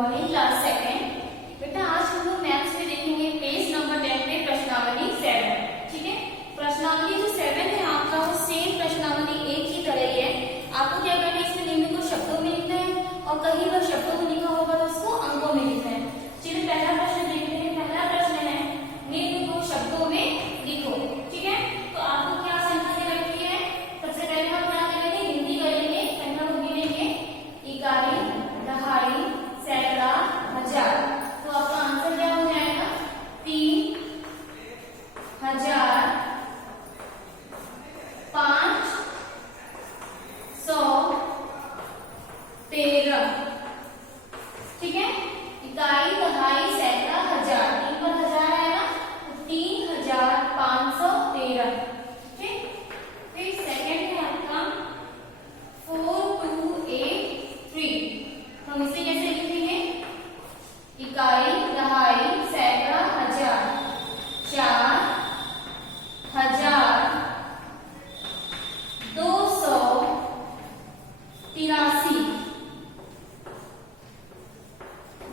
Morning class second. बेटा आज हम लोग मैथ्स में देखेंगे पेज नंबर 10 पे प्रश्नावली 7। ठीक है, प्रश्नावली जो 7 है आपका वो सेम प्रश्नावली 1 की तरह ही है। आपको क्या करना है, इसमें निम्न को शब्दों में लिखना है और कहीं पर शब्दों में लिखा होगा तो उसको अंकों में लिखना है। चलिए पहला प्रश्न देखते हैं। पहला प्रश्न है निम्न को शब्दों में लिखो। ठीक है, तो आपको क्या संख्या दे रखी है। सबसे पहले हम क्या करेंगे, हिंदी करेंगे। संख्या को गिनेंगे, इकाई, दहाई, सैकड़ा, हजार। तो आपका आंसर क्या हो जाएगा, 3000, 513। ठीक है, इकाई, दहाई, सैकड़ा, हजार, 3 पर 1000 आएगा तो 3513। ठीक, फिर सेकंड है आपका 4283। हम इसे कैसे लिखेंगे, इकाई, दहाई, सैकड़ा, हजार, 4283।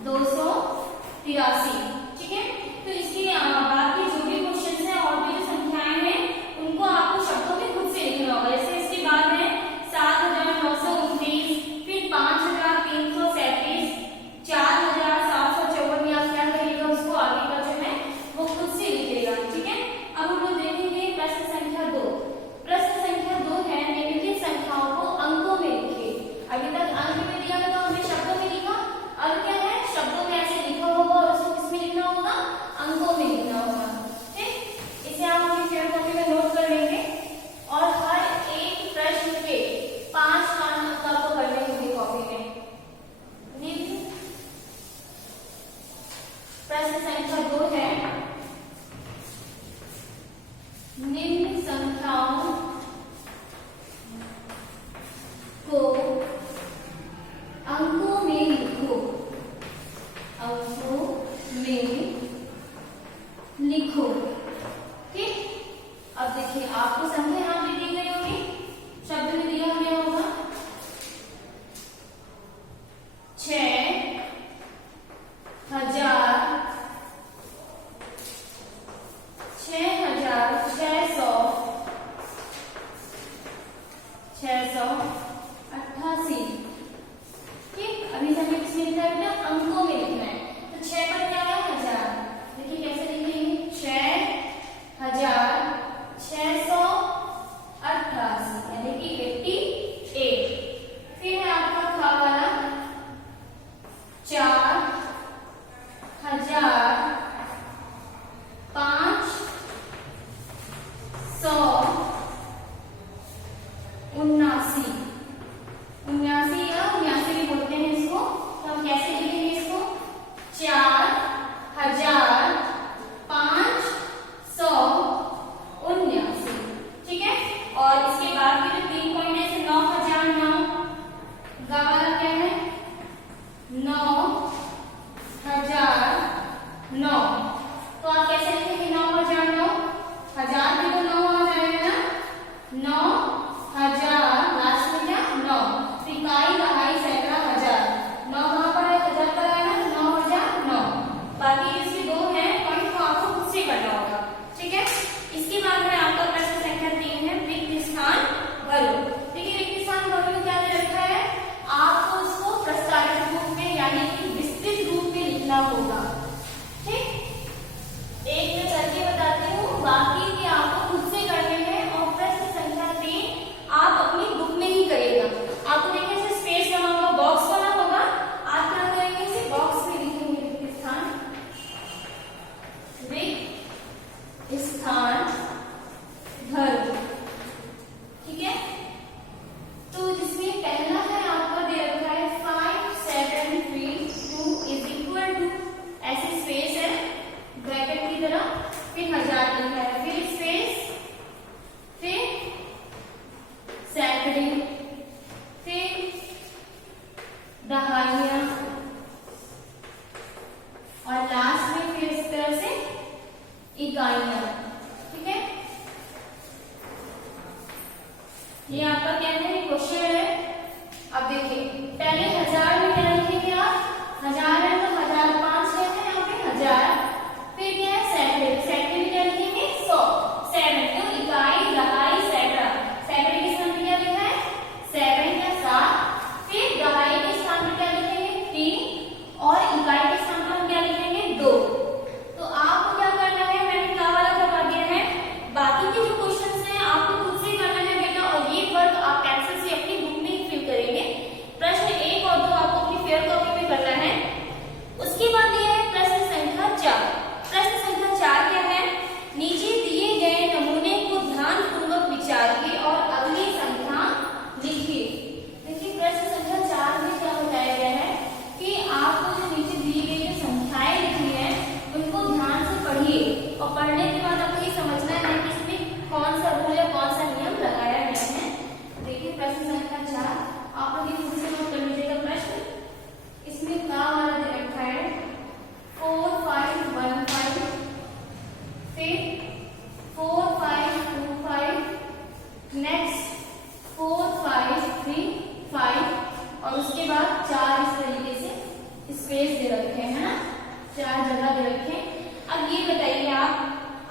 283। ठीक है, तो इसके बाकी जो भी क्वेश्चन है और भी जो संख्याएं हैं उनको आपको शब्दों में खुद से लिखना होगा। जैसे इसके बाद है 7929, फिर 5337, 4754। आप क्या करिएगा, उसको आगे का जो है वो खुद से लिखिएगा। ठीक है, अब हम लोग देखेंगे प्रश्न संख्या 2। प्रश्न संख्या 2 है निम्नलिखित संख्याओं को अंकों में लिखिए। अभी तक अंक में दिया था तो हमने शब्दों में लिखा। अब क्या है, शब्दों में ऐसे लिखा होगा और उसको किसमें लिखना होगा, अंकों में लिखना होगा। ठीक, इसे आप अपनी फेयर कॉपी में नोट कर लेंगे और हर एक प्रश्न के 5 मान आपको करने होंगे कॉपी में। निम्न प्रश्न संख्या 2 है निम्न संख्याओं को अंकों में लिखो। अंकों में लिखो। ठीक, अब देखिए आपको संख्या यहाँ पे दी गई होगी, शब्द में दिया गया होगा 6,688। ठीक, अभी हमें किसमें लिखना है बेटा, अंकों में लिखना है। तो 6 पर क्या है, 1000। देखिए कैसे लिखेंगे, 6,688 यानी कि 88। फिर है आपका खा वाला 4,579। 79 या 79 भी बोलते हैं इसको। तो हम कैसे लिखेंगे इसको, 4,579। ठीक है, और इसके बाद के जो 3 पॉइंट है 9009। गा वाला क्या है, 9009। तो आप कैसे लिखेंगे, 9009, 1000 भी तो 9 आ जाएगा ना, 9000 लास्ट में क्या 9। इकाई, दहाई, सैकड़ा, हजार। 9 कहां पर है, 1000 पर आया ना, तो 9009। बाकी इसमें 2 है पॉइंट को आपको खुद से करना होगा। ठीक है, इसके बाद में आपका प्रश्न संख्या 3 है रिक्त स्थान भरो। देखिए रिक्त स्थान भरो में क्या दे रखा है, आपको इसको प्रस्तावित रूप में यानी कि विस्तृत रूप में लिखना होगा। ठीक, एक मैं करके बताती हूँ, बाकी के आपको खुद से करने हैं। और प्रश्न संख्या 3 आप अपनी बुक में ही करिएगा। आपको देखिए इसे स्पेस बना होगा, बॉक्स बना होगा, आप क्या करेंगे, इसे बॉक्स में लिखेंगे रिक्त स्थान, रिक्त स्थान भरो। ठीक है, तो जिसमें पहला है आपका दे रखा है 5732 इज इक्वल टू, ऐसे स्पेस है ब्रैकेट की तरह, फिर 1000 लिखा है, फिर स्पेस, फिर सैकड़े, फिर दहाइयां और लास्ट में फिर इस तरह से इकाइयां। ठीक है, ये आपका कहना है क्वेश्चन है। अब देखिए पहले 1000 में क्या लिखेंगे आप, 1000 फिर 4 5 2 5, नेक्स्ट 4 5 3 5 और उसके बाद 4 इस तरीके से स्पेस दे रखे हैं ना, 4 जगह दे रखे। अब ये बताइए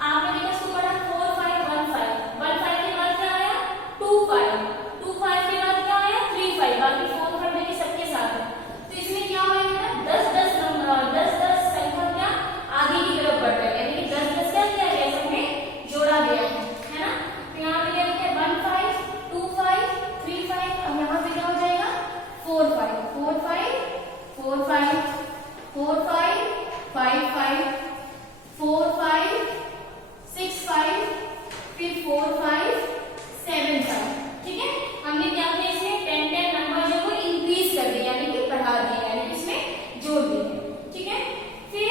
आपने देखा इसको पढ़ा 4 5 1 5, 1 5 के बाद क्या आया 2 5, 2 5 के बाद क्या आया 3 5, बाकी 4 5 देखिए सबके साथ है। तो इसमें क्या होगा 10 10 नंबर 10 10 संख्या क्या आगे की तरफ बढ़ रहा है, यानी कि 10 10 क्या किया गया इसमें जोड़ा गया है ना। तो यहाँ पे क्या लिखा है 1 5 2 5 3 5, अब यहाँ पे क्या हो जाएगा 4 5 4 5 4 5 4 5 5 5 4 5 6 5 फिर 4 5 7 5, ठीक है। हमने क्या किया इसमें 10 10 नंबर जो वो इंक्रीज कर दिया, यानी कि बढ़ा दिया, यानी कि इसमें जोड़ दिया, ठीक है। फिर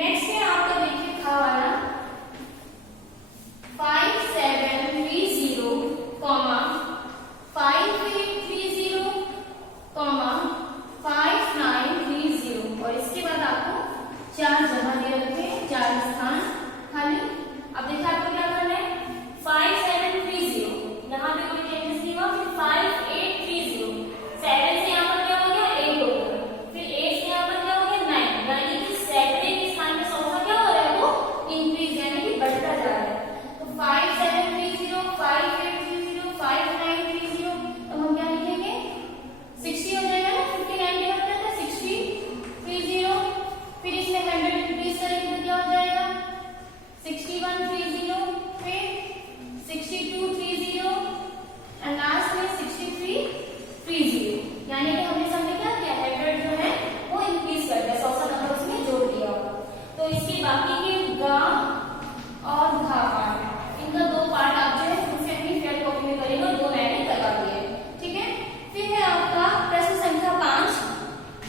नेक्स्ट है आपका देखिए खा वाला 5 7 3 0 कॉमा 5 8 3 0 कॉमा 5 9 3 0 और इसके बाद आपको 4 जगह दे रखे हैं, 4 स्थान खाली। अब देखिए आपको क्या करना है 5 7 3 0, यहाँ पे कोई चेंजेस नहीं हुआ। फिर 5 8 3 0, 7 से यहाँ पर क्या हो गया 8 हो गया, फिर 8 से यहाँ पर क्या हो गया 9, यानी कि सैटरडे के स्थान पे चौथा क्या हो रहा है वो इंक्रीज, यानी कि बढ़ता जा रहा है। तो 5 7 3 0 5 8 3 0 5 9 3 0, तो हम क्या लिखेंगे 60 हो जाएगा ना, 59 के बाद क्या 60 3 0, फिर इसमें 100 इंक्रीज करेंगे तो क्या हो जाएगा 61 3 0, फिर 62 3 0 एंड लास्ट में 63 3 0, यानी कि हमने समझे क्या किया 100 जो है वो इंक्रीज कर दिया, 100 नंबर उसमें जोड़ दिया होगा। तो इसके बाकी के गा और घा पार्ट, इनका 2 पार्ट आप जो है उनसे अपनी फेयर कॉपी में करेंगे और 2 मैंने करवा दिए, ठीक है। फिर है आपका प्रश्न संख्या 5,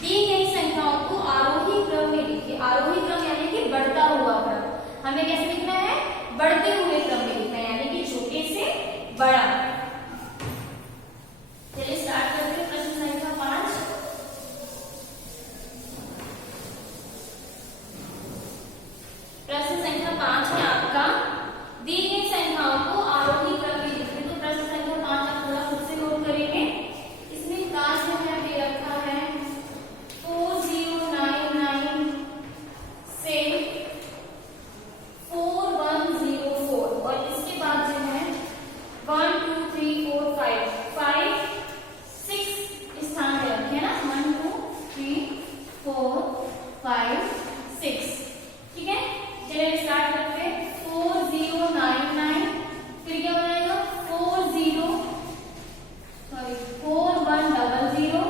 दी गई संख्याओं को आरोही क्रम में लिखिए। आरोही क्रम यानी कि बढ़ता हुआ क्रम, हमें कैसे लिखना है बढ़ते हुए क्रम में लिखना है, यानी कि छोटे से बड़ा। चलिए स्टार्ट करते हैं प्रश्न संख्या 5। प्रश्न संख्या 5 है आपका दी गई संख्याओं को आरोही क्रम में लिखिए। तो प्रश्न संख्या 5 आप थोड़ा खुद से नोट करेंगे। इसमें क्लास में दे रखा है 4099 से 4104 और इसके बाद जो है 1 2 3 4 5 5 6 स्थान पे रखे ना, 1 2 3 4 5 6, ठीक है। चलिए स्टार्ट करते हैं 4099, फिर क्या हो जाएगा 4100, फिर 4101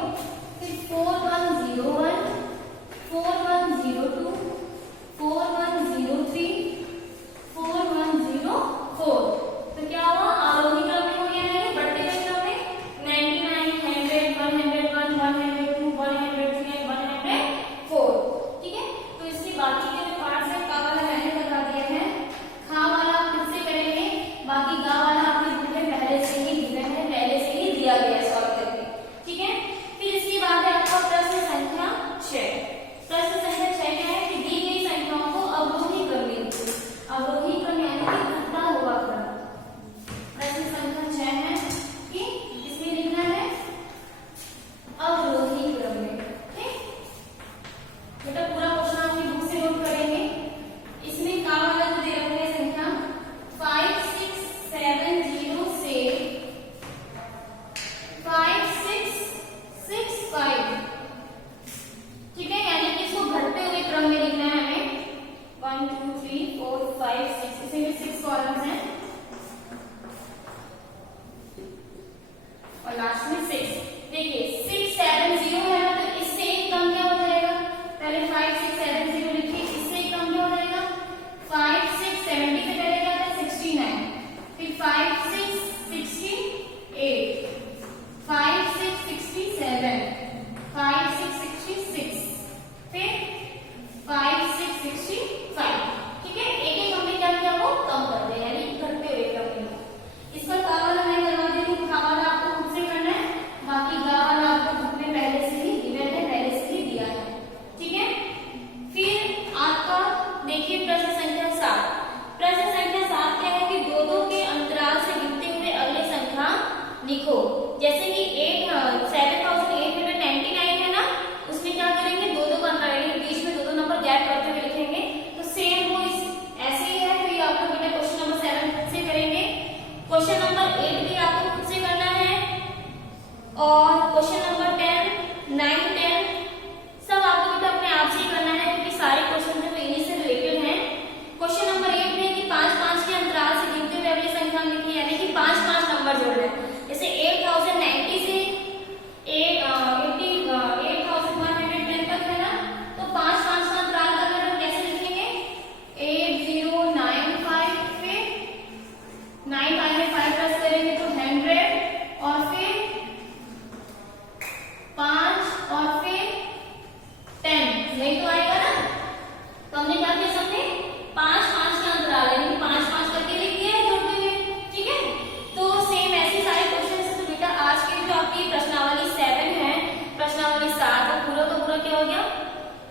4102 4103 4104। तो क्या हुआ आरोही क्रम में हो गया है, बढ़ते हुए क्रम में 99 100 101 102 103 104, ठीक है। तो इसके बाकी के जो पार्ट्स है का वाला मैंने बता दिया है, खा वाला आप खुद से करेंगे, बाकी गा वाला आपने बुक में पहले से ही गिवन है, पहले से ही दिया गया है सॉल्व करके, ठीक है। फिर इसके बाद है आपका प्रश्न संख्या 6। प्रश्न संख्या 6 क्या है कि दी गई संख्याओं को अवरोही क्रम में लिखिए। अवरोही क्रम यानी कि घटता हुआ क्रम। प्रश्न संख्या 6 है कि इसमें लिखना है अवरोही क्रम में, ठीक। बेटा पूरा क्वेश्चन आपकी बुक से नोट करेंगे। इसमें का वाला जो दे रखा है संख्या 5670 से 5665, ठीक है, यानी कि इसको घटते हुए क्रम में लिखना है हमें। 1 2 3 4 5 6, इसमें 6 कॉलम्स हैं और लास्ट में 6। देखिए 670 है तो इससे एक कम क्या हो जाएगा, पहले 5670 लिखिए, इससे एक कम क्या हो जाएगा 5670 से पहले क्या था 69, फिर 5668 5667 5666 फिर 5665, ठीक है। एक एक हमने क्या किया वो कम कर दिया, यानी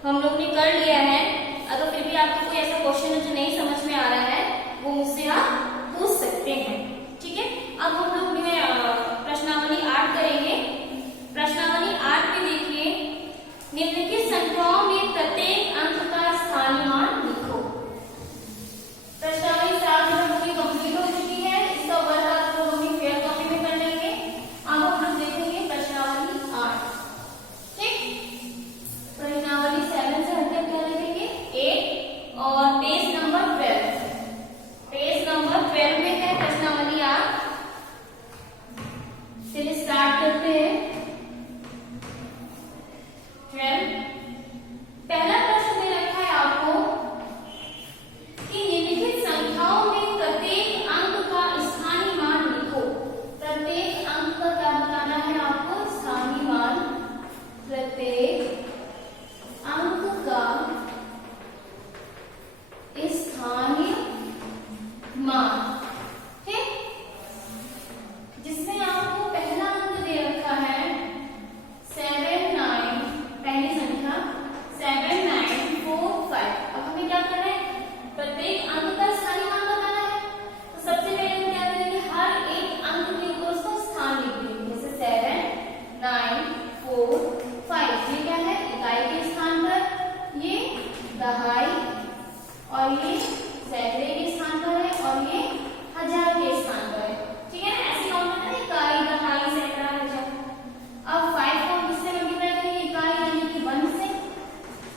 हम लोग ने कर लिया है। अगर फिर भी आपको कोई ऐसा क्वेश्चन है जो नहीं समझ में आ रहा है, वो मुझसे आप पूछ सकते हैं। ठीक है, अब हम लोग जो है प्रश्नावली 8 करेंगे। प्रश्नावली 8 में देखिए, निम्नलिखित संख्याओं में प्रत्येक अंक का स्थानीय मान लिखो। प्रश्नावली 7 हमारी कंप्लीट हो चुकी है। इसका वर्क आप लोग अपनी फेयर कॉपी में कर लेंगे। अब हम लोग देखेंगे प्रश्नावली 8। ठीक, प्रश्नावली 7 से हटकर क्या लिखेंगे 8 और पेज नंबर 12। पेज नंबर 12 में है प्रश्नावली 8। चलिए स्टार्ट करते हैं। 12 पहला प्रश्न दे रखा है आपको कि निम्नलिखित संख्याओं में प्रत्येक अंक का स्थानीय मान लिखो। प्रत्येक अंक का क्या बताना है आपको, स्थानीय मान। प्रत्येक अंक का स्थानीय मान। ठीक, जिसमें आपको पहला अंक दे रखा है 7 9, पहली संख्या 7 9 4 5। अब हमें क्या करना है, प्रत्येक अंक का स्थानीय मान बताना है। तो सबसे पहले हम क्या करेंगे, हर एक अंक के ऊपर उसका स्थान लिख देंगे। जैसे 7 9 4 5, ये क्या है, इकाई के स्थान पर, ये दहाई, और ये सैकड़े के स्थान पर है, और ये हजार के स्थान पर है। ठीक है ना, ऐसे काउंट करना है, इकाई, दहाई, सैकड़ा, हजार। अब 5 को किससे मल्टीप्लाई करेंगे, इकाई यानी कि 1 से,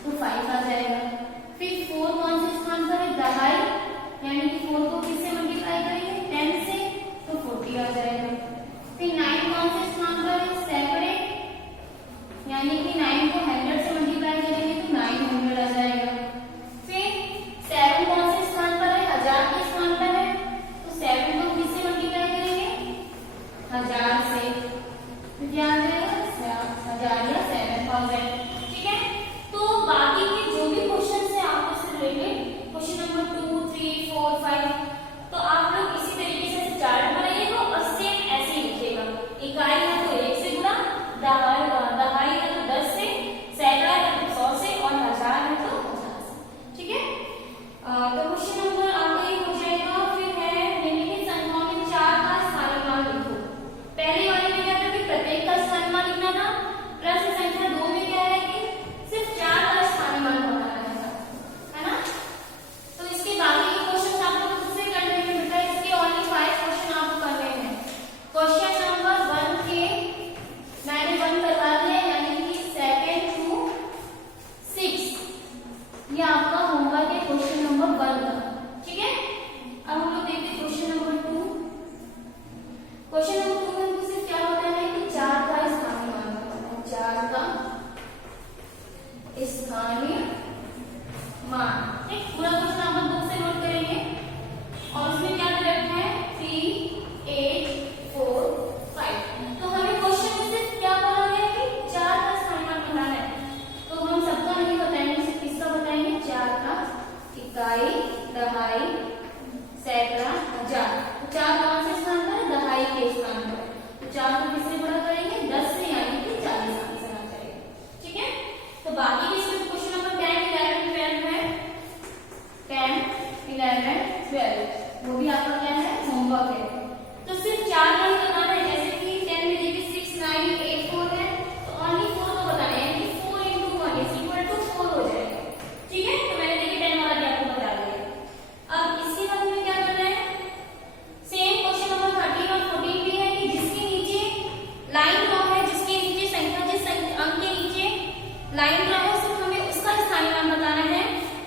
तो 5 आ जाएगा। फिर 4 कौन से स्थान पर है, दहाई, यानी कि 4 को किससे मल्टीप्लाई करेंगे 10 से, तो 40 आ जाएगा। फिर 9 कौन से स्थान पर है, सैकड़े, यानी कि 9 को 100 से मल्टीप्लाई करेंगे तो 900 आ जाएगा। फिर 7 कौन से स्थान पर है, हजार के स्थान पर है, तो 7 को किससे मल्टीप्लाई करेंगे, 1000 से, तो क्या आ जाएगा 1000 या 7000। ठीक है, तो बाकी के जो भी क्वेश्चन है आपको इससे रिलेटेड, क्वेश्चन नंबर 2 3 4 5, तो आप लोग इसी तरीके से चार्ट बनाइएगा और सेम ऐसे ही लिखिएगा। इकाई है तो 1 से गुणा, दहाई है तो 10 से, सैकड़ा है तो 100 से, और हजार है तो 1000 से। ठीक है, तो क्वेश्चन नंबर आगे हो जाएगा। फिर है निम्नलिखित संख्याओं में 4 का स्थानीय मान लिखो। पहले वाले में क्या था कि प्रत्येक का स्थानीय मान लिखना था। प्रश्न संख्या 2 में क्या है कि सिर्फ 4 का स्थानीय मान बताना है ना। तो इसके बाकी के क्वेश्चन आप लोग खुद से कर लेंगे बेटा। इसके ओनली 5 क्वेश्चन आपको करने हैं। क्वेश्चन नंबर 1 के मैंने 1 बता दिया, यानी कि 2 to 6, ये आपका होमवर्क है क्वेश्चन नंबर 1 का। ठीक है, अब हम लोग देखते हैं क्वेश्चन नंबर 2। क्वेश्चन नंबर 2 में हमको सिर्फ क्या बताना है कि 4 का स्थानीय मान बताना है। 4 का स्थानीय मान। ठीक, पूरा क्वेश्चन आप लोग बुक से नोट करेंगे। और उसमें क्या दे रखा है 3 8 4 5। तो हमें क्वेश्चन में सिर्फ क्या बोला गया कि 4 का स्थानीय मान बताना है। तो हम सबका नहीं बताएंगे, सिर्फ किसका बताएंगे, 4 का, इकाई, दहाई, सैकड़ा, हजार। तो 4 कौन से स्थान पर, दहाई के स्थान पर, तो 4 को किससे गुणा करेंगे 10 से, यानी कि 40 आंसर आ जाएगा। ठीक है, तो बाकी के इसमें क्वेश्चन नंबर 10 11 12 है, 10 11 12, वो भी आपका क्या है, होमवर्क है। तो सिर्फ 4 का ही बताना है। जैसे कि 10 में देखिए 6 9 8 4 है, तो ओनली 4 को बताना है, यानी कि 4 into 1 is equal to 4 हो जाएगा। ठीक है, तो मैंने देखिए 10 वाला भी आपको बता दिया। अब इसके बाद में क्या करना है, सेम क्वेश्चन नंबर 13 और 14 भी है कि जिसके नीचे लाइन ड्रॉ है, जिसके नीचे संख्या, जिस अंक के नीचे लाइन ड्रॉ है, सिर्फ हमें उसका स्थानीय मान बताना है।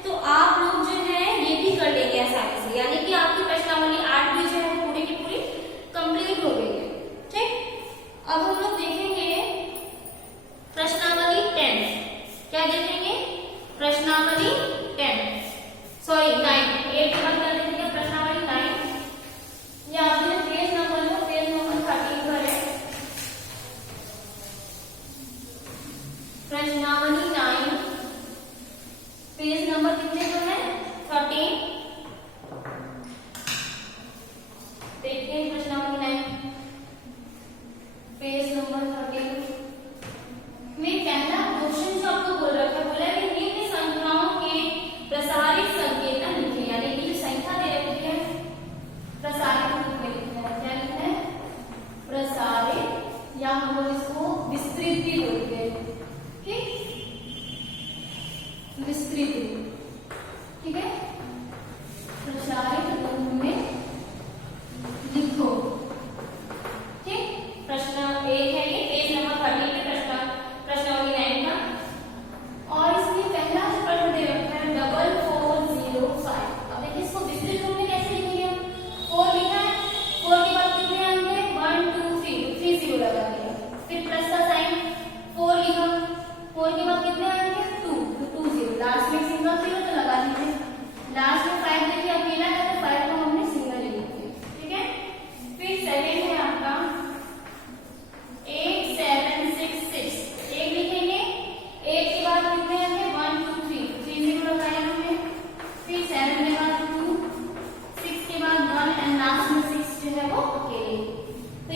तो आप लोग जो है ये भी कर लेंगे आसानी से, यानी कि आपकी प्रश्नावली 8 भी जो है पूरी की पूरी कंप्लीट हो गई है।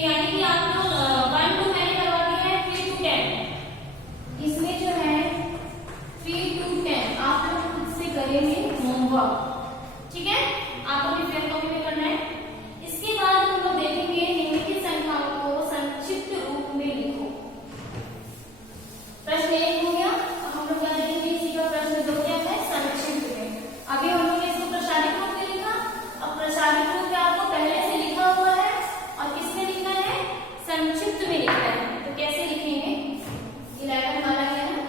यानी कि आप लोग 1 to मैंने करवा दिया है 3 to 10। इसमें जो है 3 to 10 आप लोग खुद से करेंगे होमवर्क, ठीक है, आपको अपनी फेयर कॉपी में करना है। इसके बाद हम लोग देखेंगे निम्नलिखित संख्याओं को संक्षिप्त रूप में लिखो। प्रश्न 1 हो गया, हम लोग क्या देखेंगे इसी का प्रश्न 2 क्या है, संक्षिप्त में। अभी हम लोग इसको प्रसारित रूप में लिखा, अब प्रसारित रूप में आपको पहले से लिखा हुआ है और किसमें लिखना है, संक्षिप्त में लिखना है। तो कैसे लिखेंगे, 11 वाला क्या है,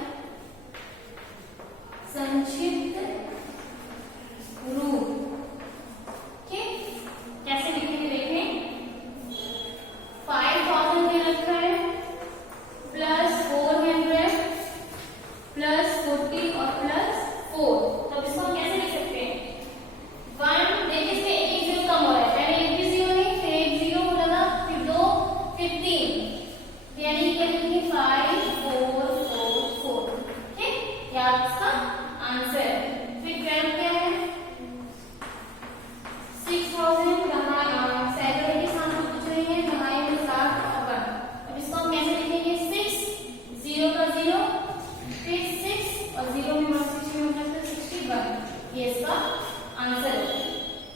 संक्षिप्त रूप, ठीक, कैसे लिखेंगे देखें। 5000 में रखा है प्लस 400 प्लस 40 और प्लस 4, तो इसको हम कैसे लिख सकते हैं, 1 देखिए इसमें एक जीरो कम हो रहा है, पहले एक भी जीरो नहीं, फिर एक जीरो लगा, फिर 2, फिर 3, यानी कि लिखेंगे 5 4 4 4, ठीक, या इसका आंसर। फिर 12 क्या है, 6000 सैकड़े के साथ पूछ रही है, दहाई में 60 और 1। अब इसको हम कैसे लिखेंगे, 6 0 का 0 फिर 6 और 0 में 160 में होगा तो 61, ये इसका आंसर है।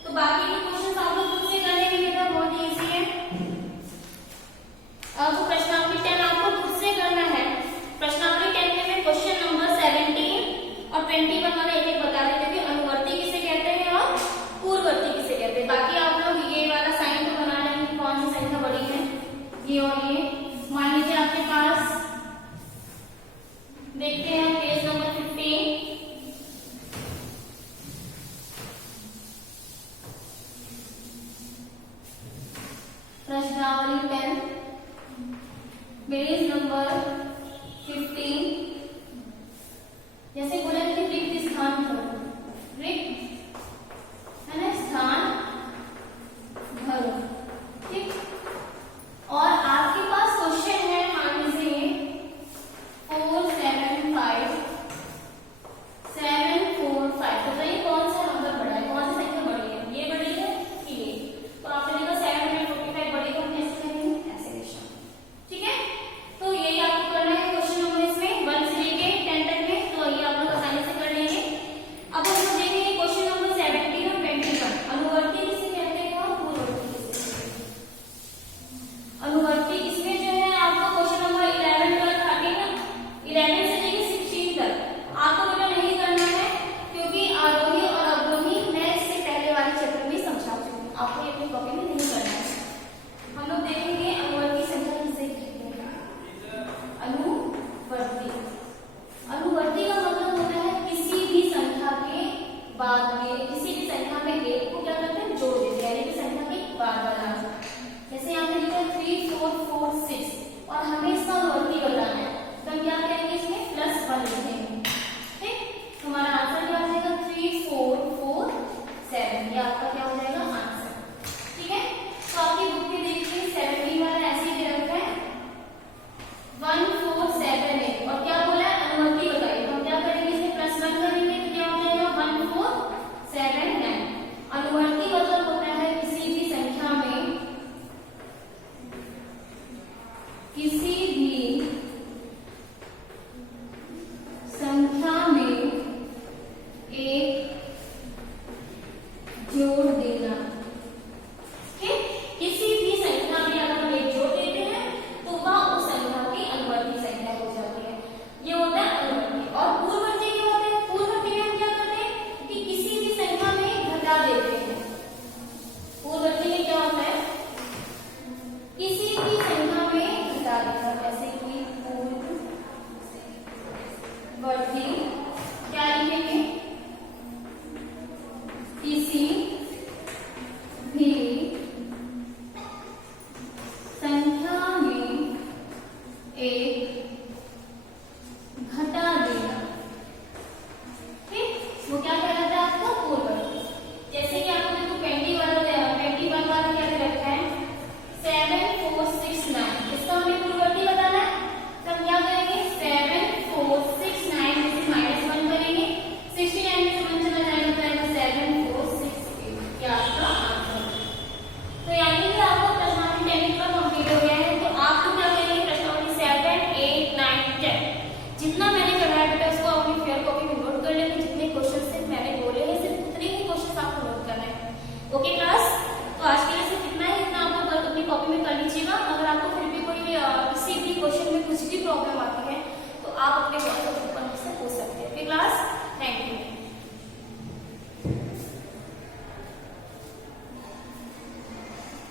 तो बाकी के क्वेश्चन आप लोग खुद से करने बेटा बहुत ही इजी है। अब प्रश्नावली 10 आपको खुद से करना है। प्रश्नावली 10 में क्वेश्चन नंबर 17 और 21 वाला एक एक बता देते कि अनुवर्ती किसे कहते हैं और पूर्ववर्ती किसे कहते हैं। बाकी आप लोग ये वाला साइन तो बना लेंगे कि कौन सी संख्या बड़ी है, ये और ये। मान लीजिए आपके पास देखते हैं पेज नंबर 15, प्रश्नावली 10 पेज नंबर 15, जैसे बोला कि रिक्त स्थान भरो, रिक्त है ना, स्थान भरो, ठीक। और आपके पास क्वेश्चन है, मान लीजिए 4 7 5 7 4 5, तो ये कौन सा नंबर बड़ा है, कौन सी संख्या बड़ी है, ये बड़ी है कि ये, तो आपने लिखा 745 बड़ी, तो हम कैसे करेंगे, ऐसे निशान, ठीक है। तो यही आपको करना है क्वेश्चन नंबर इसमें 1 से लेके 10 तक में, तो ये आप लोग आसानी से कर लेंगे। अब हम लोग देखेंगे क्वेश्चन नंबर 17 और 21, अनुवर्ती किसे कहते हैं और पूर्ववर्ती किसे कहते हैं। अनुवर्ती इसमें जो है आपको क्वेश्चन नंबर 11 तक काटेगा, 11 से लेके 16 तक आपको बेटा नहीं करना है, क्योंकि आरोही और अवरोही मैं इससे पहले वाले चैप्टर में समझा चुकी हूँ, आपको ये अपनी कॉपी में नहीं करना है। हम लोग देखेंगे अनुवर्ती संख्या किसे कहते हैं, अनुवर्ती। अनुवर्ती का मतलब होता है किसी भी संख्या के बाद में, किसी भी संख्या में एक को क्या करते हैं, जोड़ देते हैं, यानी कि संख्या के बाद वाला। जैसे यहाँ पे लिखा है 3 4 4 6 और हमें इसका अनुवर्ती बताना है, तो हम क्या करेंगे, इसमें +1 लिखेंगे, ठीक। हमारा आंसर क्या हो जाएगा, 3 4 4 7, ये आपका क्या हो जाएगा आंसर, ठीक है। तो आपकी बुक में देखिए 17 वाला ऐसे ही दे रखा है 1 4 7 8, और क्या बोला है, अनुवर्ती बताइए, तो हम क्या करेंगे, इसमें +1 करेंगे तो क्या हो जाएगा 1 4 7 9। अनुवर्ती मतलब होता है किसी भी संख्या में, किसी भी संख्या में एक जोड़ देना, ठीक। किसी भी संख्या में अगर हम एक जोड़ देते हैं तो वह उस संख्या की अनुवर्ती संख्या हो जाती है, ये होता है अनुवर्ती। और पूर्ववर्ती क्या होता है, पूर्ववर्ती में हम क्या करते हैं कि किसी भी संख्या में घटा देते हैं। पूर्ववर्ती में क्या होता है, किसी भी संख्या में घटा देना, जैसे कि पूर्ववर्ती क्या लिखेंगे, किसी भी